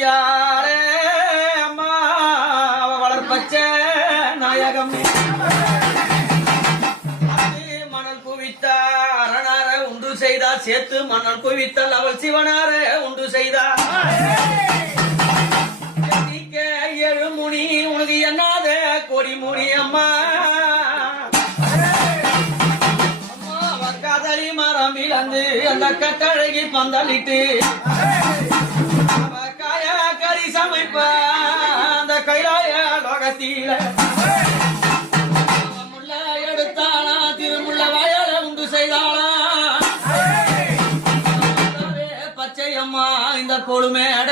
பத்தியாரே அம்மா வளர்ப்பச்ச நாயகம் மணல் குவித்தார் அரணார உண்டு செய்தார் சேர்த்து மணல் குவித்தல் அவள் சிவனார உண்டு செய்தார் எழுமுனி உனது என்னாத கோடி முனி அம்மா காதலி மரம் இழந்து அந்த கட்டழகி பந்தலிட்டு காய கறி சமைப்ப அந்த கைலாய லோகத்தில முள்ள எடுத்தாளா திருமுள்ள வயல உண்டு செய்தாளா பச்சையம்மா இந்த கொழுமேட